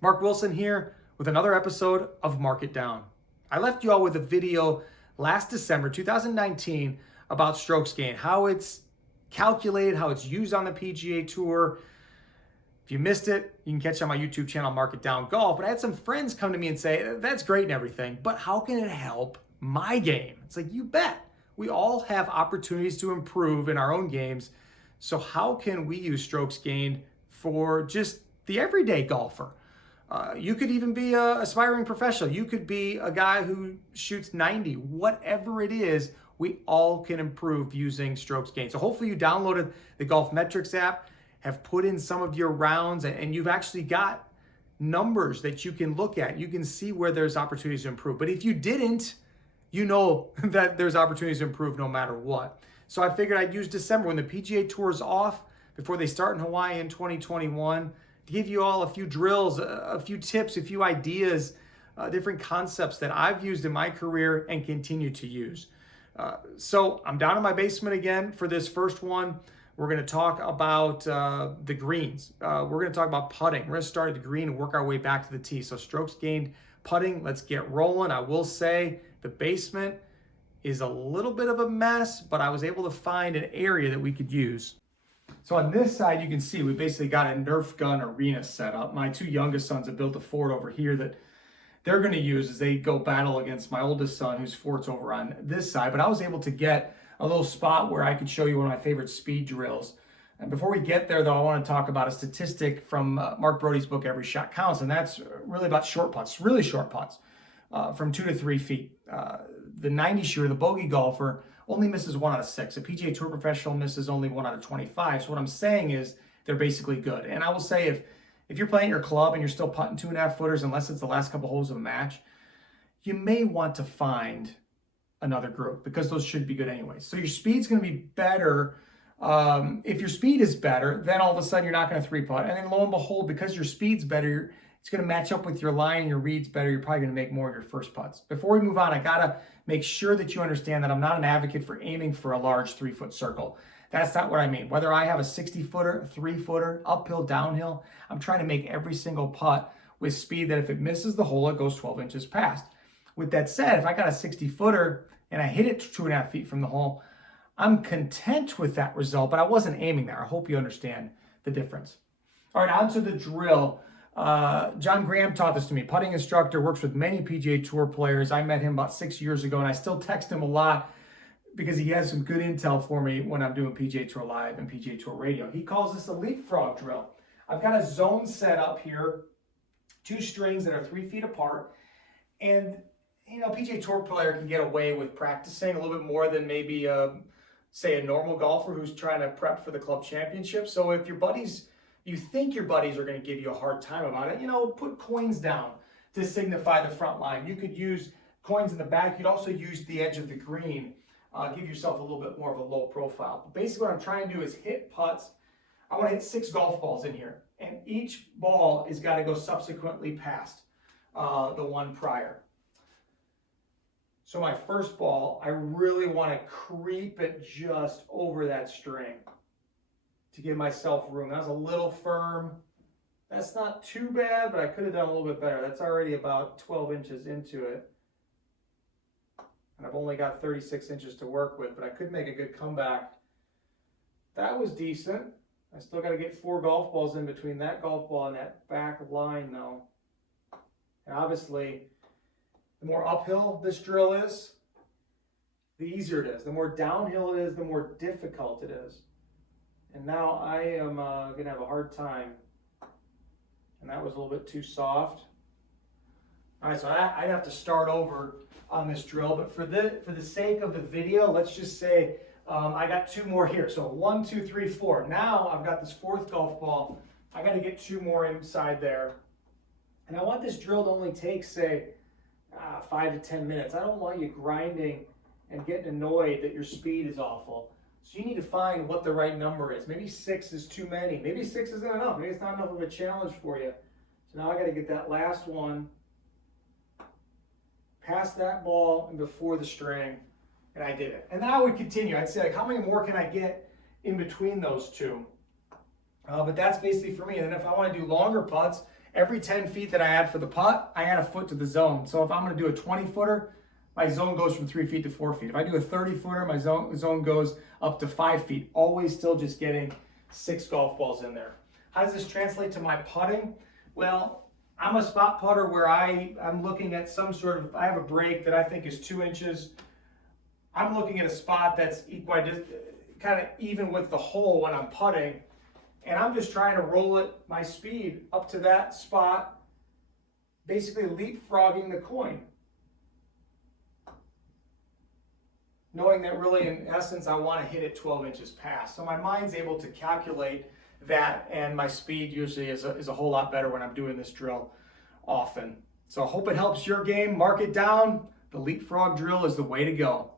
Mark Wilson here with another episode of Mark It Down. I left you all with a video last December 2019 about strokes gain, how it's calculated, how it's used on the PGA Tour. If you missed it, you can catch it on my YouTube channel, Mark It Down Golf. But I had some friends come to me and say, that's great and everything, but how can it help my game? It's like, you bet. We all have opportunities to improve in our own games. So how can we use strokes gained for just the everyday golfer? You could even be an aspiring professional. You could be a guy who shoots 90. Whatever it is, we all can improve using strokes gained. So hopefully you downloaded the Golf Metrics app, have put in some of your rounds, and you've actually got numbers that you can look at. You can see where there's opportunities to improve. But if you didn't, you know that there's opportunities to improve no matter what. So I figured I'd use December when the PGA Tour is off before they start in Hawaii in 2021 to give you all a few drills, a few tips, a few ideas, different concepts that I've used in my career and continue to use. So I'm down in my basement again for this first one. We're going to talk about the greens. We're going to talk about putting. We're going to start at the green and work our way back to the tee. So strokes gained, putting, let's get rolling. I will say the basement is a little bit of a mess, but I was able to find an area that we could use. So on this side, you can see we basically got a Nerf gun arena set up. My two youngest sons have built a fort over here that they're going to use as they go battle against my oldest son, whose fort's over on this side. But I was able to get a little spot where I could show you one of my favorite speed drills. And before we get there, though, I want to talk about a statistic from Mark Brody's book, Every Shot Counts, and that's really about short putts, really short putts, from 2 to 3 feet. The 90 shooter, the bogey golfer, only misses 1 out of 6. A PGA Tour professional misses only 1 out of 25. So what I'm saying is they're basically good. And I will say if you're playing your club and you're still putting 2.5 footers, unless it's the last couple holes of a match, you may want to find another group because those should be good anyway. So your speed's going to be better. If your speed is better, then all of a sudden you're not going to 3-putt. And then lo and behold, because your speed's better, it's going to match up with your line and your reads better. You're probably going to make more of your first putts. Before we move on, I got to make sure that you understand that I'm not an advocate for aiming for a large 3-foot circle. That's not what I mean. Whether I have a 60-footer, a 3-footer, uphill, downhill, I'm trying to make every single putt with speed that if it misses the hole, it goes 12 inches past. With that said, if I got a 60-footer and I hit it 2.5 feet from the hole, I'm content with that result, but I wasn't aiming there. I hope you understand the difference. All right, on to the drill. John Graham taught this to me. Putting instructor, works with many PGA Tour players. I met him about 6 years ago, and I still text him a lot because he has some good intel for me when I'm doing PGA Tour Live and PGA Tour Radio. He calls this a leapfrog drill. I've got a zone set up here, 2 strings that are 3 feet apart, and PGA Tour player can get away with practicing a little bit more than maybe, say, a normal golfer who's trying to prep for the club championship. So if you think your buddies are going to give you a hard time about it, put coins down to signify the front line. You could use coins in the back. You'd also use the edge of the green. Give yourself a little bit more of a low profile. But basically what I'm trying to do is hit putts. I want to hit 6 golf balls in here. And each ball has got to go subsequently past the one prior. So my first ball, I really want to creep it just over that string to give myself room. That was a little firm. That's not too bad, but I could have done a little bit better. That's already about 12 inches into it. And I've only got 36 inches to work with, but I could make a good comeback. That was decent. I still got to get 4 golf balls in between that golf ball and that back line, though. And obviously, the more uphill this drill is, the easier it is. The more downhill it is, the more difficult it is. And now I am going to have a hard time. And that was a little bit too soft. All right, so I'd have to start over on this drill. But for the sake of the video, let's just say I got 2 more here. So 1, 2, 3, 4. Now I've got this 4th golf ball. I got to get 2 more inside there. And I want this drill to only take, say, 5 to 10 minutes. I don't want you grinding and getting annoyed that your speed is awful. So you need to find what the right number is. Maybe 6 is too many. Maybe 6 isn't enough. Maybe it's not enough of a challenge for you. So now I got to get that last one past that ball and before the string, and I did it. And then I would continue. I'd say, like, how many more can I get in between those 2? But that's basically for me. And then if I want to do longer putts, Every 10 feet that I add for the putt, I add a foot to the zone. So if I'm going to do a 20-footer, my zone goes from 3 feet to 4 feet. If I do a 30-footer, my zone goes up to 5 feet. Always still just getting 6 golf balls in there. How does this translate to my putting? Well, I'm a spot putter where I'm looking at some sort of, I have a break that I think is 2 inches. I'm looking at a spot that's kind of even with the hole when I'm putting, and I'm just trying to roll it, my speed, up to that spot, basically leapfrogging the coin. Knowing that really, in essence, I want to hit it 12 inches past. So my mind's able to calculate that, and my speed usually is a whole lot better when I'm doing this drill often. So I hope it helps your game. Mark it down. The Leapfrog Drill is the way to go.